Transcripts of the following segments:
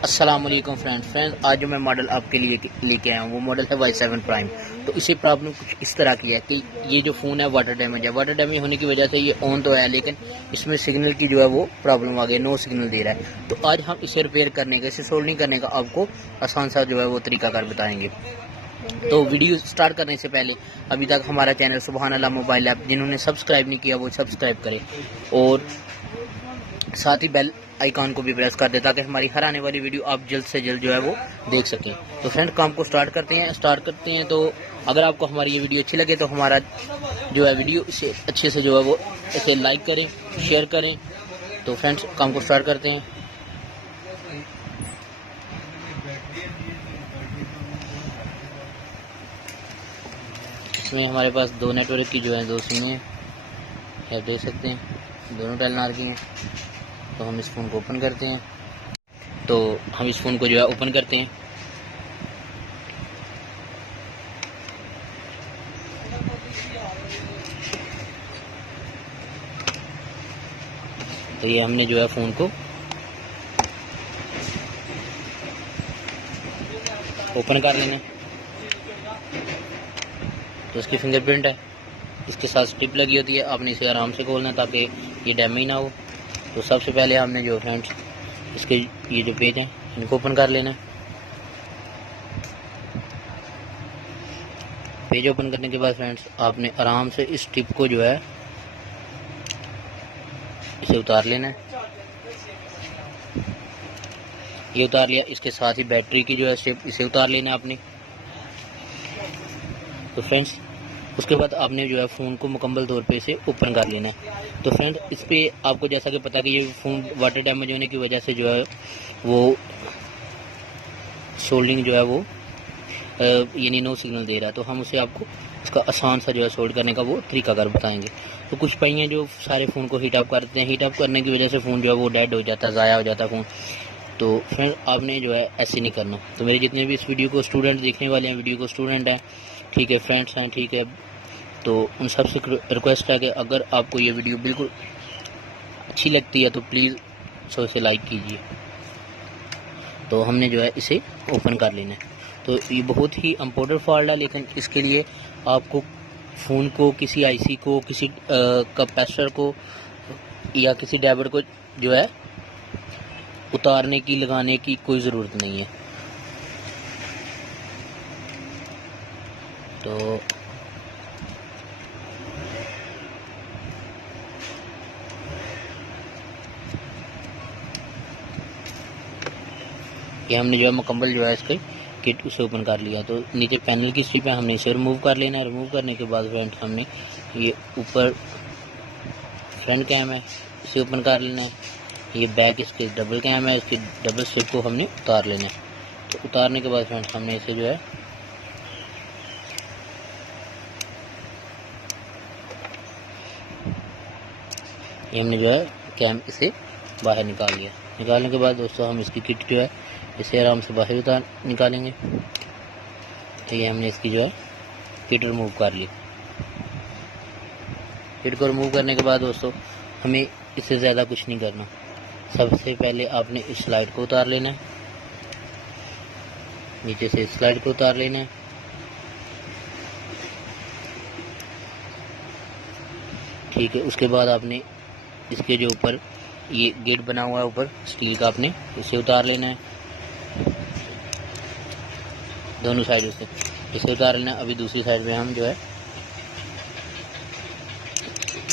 अस्सलाम वालेकुम फ्रेंड आज जो मैं मॉडल आपके लिए लेके आया हूँ वो मॉडल है Y7 प्राइम। तो इसी प्रॉब्लम कुछ इस तरह की है कि ये जो फ़ोन है वाटर डैमेज है। वाटर डैमेज होने की वजह से ये ऑन तो है लेकिन इसमें सिग्नल की जो है वो प्रॉब्लम आ गई, नो सिग्नल दे रहा है। तो आज हम इसे रिपेयर करने का, इसे सोल्डिंग करने का आपको आसान सा जो है वो तरीकाकार बताएंगे। तो वीडियो स्टार्ट करने से पहले अभी तक हमारा चैनल सुबहान अल्लाह मोबाइल ऐप जिन्होंने सब्सक्राइब नहीं किया वो सब्सक्राइब करें और साथ ही बेल आइकॉन को भी प्रेस कर दे ताकि हमारी हर आने वाली वीडियो आप जल्द से जल्द जो है वो देख सकें। तो फ्रेंड काम को स्टार्ट करते हैं। तो अगर आपको हमारी ये वीडियो अच्छी लगे तो हमारा जो है वीडियो इसे अच्छे से जो है वो इसे लाइक करें, शेयर करें। तो फ्रेंड्स काम को स्टार्ट करते हैं। इसमें हमारे पास दो नेटवर्क की जो है दो सिमें है, देख सकते हैं दोनों टेलनार की हैं। तो हम इस फ़ोन को ओपन करते हैं। तो हम इस फ़ोन को जो है ओपन करते हैं। तो ये हमने जो है फ़ोन को ओपन कर लेना। तो इसकी फिंगरप्रिंट है, इसके साथ स्ट्रिप लगी होती है, आपने इसे आराम से खोलना ताकि ये डैमेज ना हो। तो सबसे पहले हमने जो फ्रेंड्स इसके ये जो पेज हैं इनको ओपन कर लेना है। पेज ओपन करने के बाद फ्रेंड्स आपने आराम से इस स्ट्रिप को जो है इसे उतार लेना है। ये उतार लिया, इसके साथ ही बैटरी की जो है स्ट्रिप इसे उतार लेना है आपने। तो फ्रेंड्स उसके बाद आपने जो है फ़ोन को मुकम्मल तौर पे इसे ओपन कर लेना है। तो फ्रेंड इस पर आपको जैसा कि पता कि ये फ़ोन वाटर डैमेज होने की वजह से जो है वो सोल्डिंग जो है वो यानी नो सिग्नल दे रहा है। तो हम उसे आपको उसका आसान सा जो है सोल्ड करने का वो तरीकाकार बताएंगे। तो कुछ पहिए जो सारे फ़ोन को हीट अप करते हैं, हीट अप करने की वजह से फ़ोन जो है वो डेड हो जाता है, ज़ाया हो जाता है फ़ोन। तो फ्रेंड आपने जो है ऐसे नहीं करना। तो मेरे जितने भी इस वीडियो को स्टूडेंट देखने वाले हैं, वीडियो को स्टूडेंट हैं, ठीक है, फ्रेंड्स हैं, ठीक है, तो उन सबसे रिक्वेस्ट है कि अगर आपको ये वीडियो बिल्कुल अच्छी लगती है तो प्लीज़ इसे लाइक कीजिए। तो हमने जो है इसे ओपन कर लेना है। तो ये बहुत ही इम्पोर्टेंट फॉल्ट है, लेकिन इसके लिए आपको फ़ोन को, किसी आईसी को, किसी कैपेसिटर को या किसी ड्राइवर को जो है उतारने की, लगाने की कोई ज़रूरत नहीं है। तो ये हमने जो है मुकम्मल जो है इसके किट उसे ओपन कर लिया। तो नीचे पैनल की स्ट्रिप है, हमने इसे रिमूव कर लेना है। रिमूव करने के बाद फ्रेंड हमने ये ऊपर फ्रंट कैम है, इसे ओपन कर लेना है। ये बैक इसके डबल कैम है, इसकी डबल स्ट्रिप को हमने उतार लेना है। तो उतारने के बाद फ्रेंड हमने इसे जो है ये हमने जो है कैम इसे बाहर निकाल लिया। निकालने के बाद दोस्तों हम इसकी किट जो है इसे आराम से बाहर उतार निकालेंगे। तो ये हमने इसकी जो है किट रिमूव कर ली। किट को रिमूव करने के बाद दोस्तों हमें इससे ज़्यादा कुछ नहीं करना। सबसे पहले आपने इस स्लाइड को उतार लेना है, नीचे से इस स्लाइड को उतार लेना है। ठीक है, उसके बाद आपने इसके जो ऊपर ये गेट बना हुआ है ऊपर स्टील का, आपने इसे उतार लेना है दोनों साइड से, इसे उतार लेना। अभी दूसरी साइड में हम जो है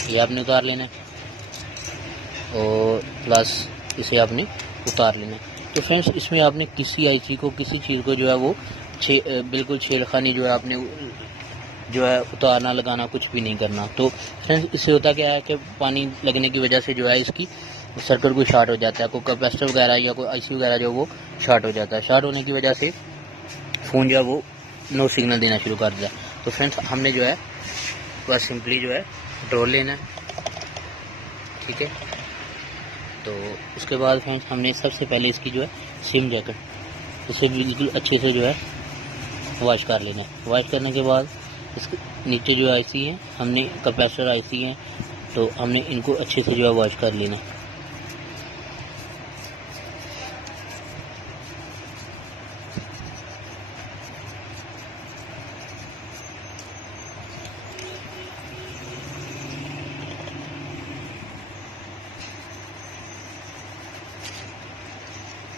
ये आपने उतार लेना है और प्लस इसे आपने उतार लेना है। तो फ्रेंड्स इसमें आपने किसी आईसी को, किसी चीज़ को जो है वो बिल्कुल छेड़खानी जो है आपने जो है उतारना लगाना कुछ भी नहीं करना। तो फ्रेंड्स इससे होता क्या है कि पानी लगने की वजह से जो है इसकी सर्किट कोई शॉर्ट हो जाता है, कोई कैपेसिटर वगैरह या कोई आईसी वगैरह जो वो शॉर्ट हो जाता है। शॉर्ट होने की वजह से फ़ोन जो है वो नो सिग्नल देना शुरू कर दिया। तो फ्रेंड्स हमने जो है बस सिंपली जो है ड्रॉ लेना है, ठीक है। तो उसके बाद फ्रेंड्स हमने सबसे पहले इसकी जो है सिम जैकेट इसे बिल्कुल अच्छे से जो है वॉश कर लेना है। वॉश करने के बाद इसके नीचे जो आईसी है, हमने कैपेसिटर आईसी हैं, तो हमने इनको अच्छे से जो है वॉश कर लेना है।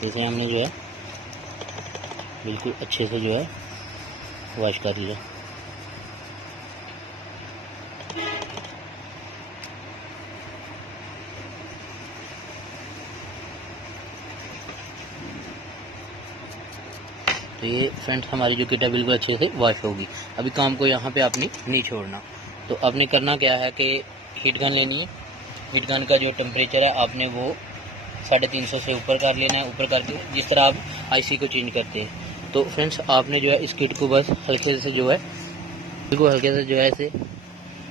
इसे हमने जो है बिल्कुल अच्छे से जो है वॉश कर लिया। तो ये फ्रेंड्स हमारी जो किट है बिल्कुल अच्छे से वॉश होगी। अभी काम को यहाँ पे आपने नहीं छोड़ना। तो आपने करना क्या है कि हीट गन लेनी है। हीट गन का जो टेम्परेचर है आपने वो 350 से ऊपर कर लेना है। ऊपर करके जिस तरह आप आईसी को चेंज करते हैं, तो फ्रेंड्स आपने जो है इस किट को बस हल्के से जो है बिल्कुल हल्के से जो है इसे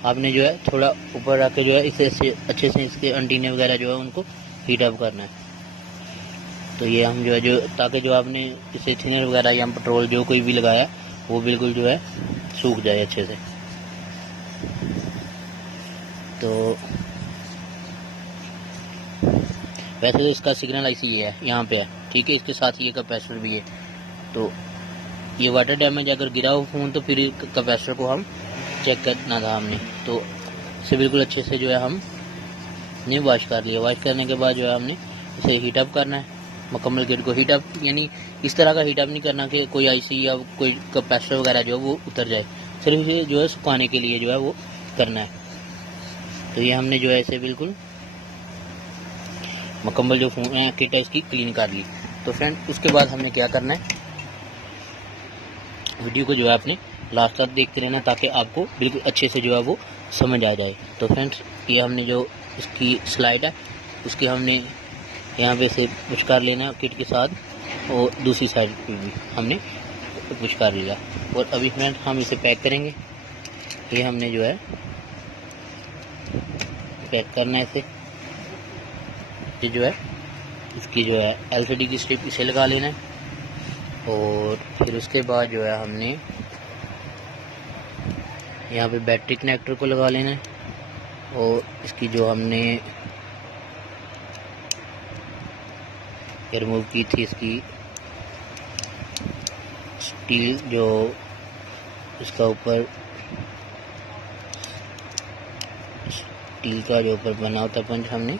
आपने जो है थोड़ा ऊपर रख के जो है इसे अच्छे से इसके एंटीने वगैरह जो है उनको हीट अप करना है। तो ये हम जो है ताकि जो आपने इसे थिनर वगैरह या पेट्रोल जो कोई भी लगाया वो बिल्कुल जो है सूख जाए अच्छे से। तो वैसे तो इसका सिग्नल आईसी ये है, यहाँ पे है, ठीक है। इसके साथ ये कैपेसिटर भी है। तो ये वाटर डैमेज अगर गिरा हो फ़ोन तो फिर कैपेसिटर को हम चेक करना था हमने। तो इसे बिल्कुल अच्छे से जो है हमने वॉश कर लिया। वॉश करने के बाद जो है हमने इसे हीट अप करना है। मुकम्मल किट को हीट अप यानी इस तरह का हीट अप नहीं करना कि कोई आईसी या कोई कैपेसिटर वगैरह जो है वो उतर जाए, सिर्फ इसे जो है सुखाने के लिए जो है वो करना है। तो ये हमने जो है इसे बिल्कुल मुकम्मल जो फोन किट है इसकी क्लीन कर ली। तो फ्रेंड उसके बाद हमने क्या करना है, वीडियो को जो है आपने लास्ट तक देखते रहना ताकि आपको बिल्कुल अच्छे से जो है वो समझ आ जाए। तो फ्रेंड्स ये हमने जो इसकी स्लाइड है उसकी हमने यहाँ पे से पुश कर लेना किट के साथ, और दूसरी साइड पे भी हमने पुश कर लिया। और अभी फ्रेंड्स हम इसे पैक करेंगे। ये हमने जो है पैक करना है इसे। ये जो है इसकी जो है एलसीडी की स्ट्रिप इसे लगा लेना है। और फिर उसके बाद जो है हमने यहाँ पे बैटरी कनेक्टर को लगा लेना है। और इसकी जो हमने रिमूव की थी इसकी स्टील जो इसका ऊपर स्टील का जो ऊपर बना होता है पंच, हमने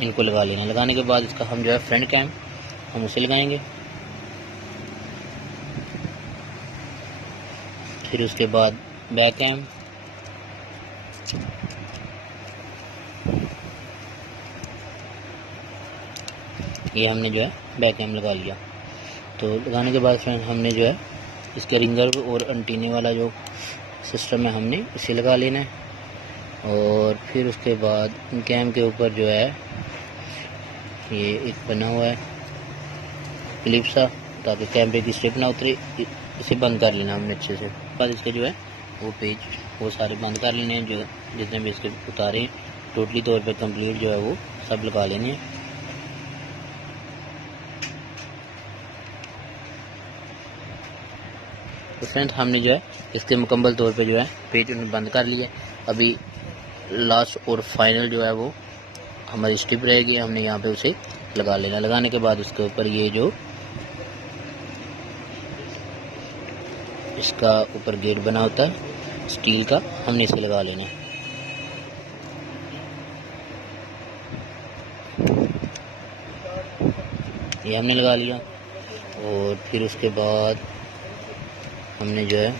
इनको लगा लेना। लगाने के बाद इसका हम जो है फ्रंट कैम हम उसे लगाएंगे। फिर उसके बाद बैक कैम, ये हमने जो है बैक कैम लगा लिया। तो लगाने के बाद फ्रेंड हमने जो है इसके रिंगर और एंटीने वाला जो सिस्टम है हमने इसे लगा लेना है। और फिर उसके बाद कैम के ऊपर जो है ये एक बना हुआ है क्लिप सा, ताकि कैमरे की स्ट्रिप ना उतरे, इसे बंद कर लेना हमने अच्छे से। बाद इसके जो है वो पेज वो सारे बंद कर लेने हैं, जो जितने भी इसके उतारे टोटली तौर पे कंप्लीट जो है वो सब लगा लेने हैं। तो फ्रेंड हमने जो है इसके मुकम्मल तौर पे जो है पेज बंद कर लिया। अभी लास्ट और फाइनल जो है वो हमारी स्ट्रिप रहेगी, हमने यहाँ पे उसे लगा लेना। लगाने के बाद उसके ऊपर ये जो इसका ऊपर गेट बना होता है स्टील का, हमने इसे लगा लेना है। ये हमने लगा लिया। और फिर उसके बाद हमने जो है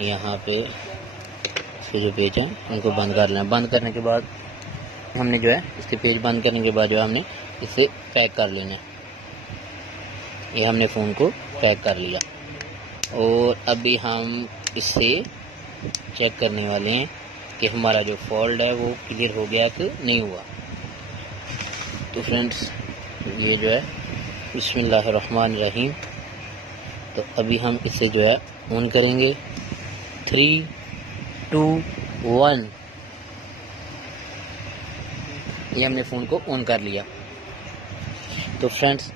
यहाँ पे इसके जो पेज हैं उनको बंद कर लेना। बंद करने के बाद हमने जो है इसके पेज बंद करने के बाद जो है हमने इसे पैक कर लेना है। ये हमने फ़ोन को पैक कर लिया। और अभी हम इससे चेक करने वाले हैं कि हमारा जो फॉल्ट है वो क्लियर हो गया कि नहीं हुआ। तो फ्रेंड्स ये जो है बिस्मिल्लाहिर्रहमानिर्रहीम। तो अभी हम इसे जो है ऑन करेंगे। 3, 2, 1। ये हमने फ़ोन को ऑन कर लिया। तो फ्रेंड्स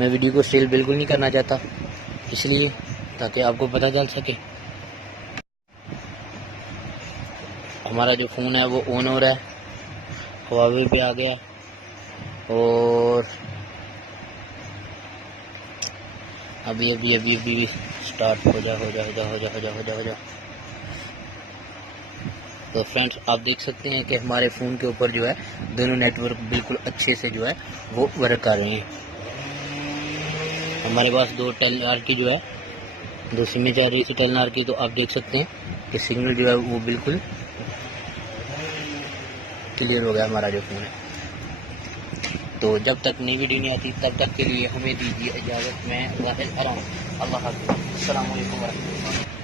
मैं वीडियो को स्टिल बिल्कुल नहीं करना चाहता, इसलिए ताकि आपको पता चल सके। हमारा जो फ़ोन है वो ऑन हो रहा है, हुआवे पे आ गया। और अभी स्टार्ट हो जा। तो फ्रेंड्स आप देख सकते हैं कि हमारे फ़ोन के ऊपर जो है दोनों नेटवर्क बिल्कुल अच्छे से जो है वो वर्क कर रहे हैं। हमारे पास दो टेलनार की जो है दो सिमें जा रही है टेलनार की, तो आप देख सकते हैं कि सिग्नल जो है वो बिल्कुल क्लियर हो गया हमारा जो फ़ोन है। तो जब तक नई वीडियो नहीं आती तब तक के लिए हमें दीजिए इजाज़त। मैं वाहिद अल्लाह हाफ़िज़। अस्सलाम वालेकुम वरहमतुल्लाह।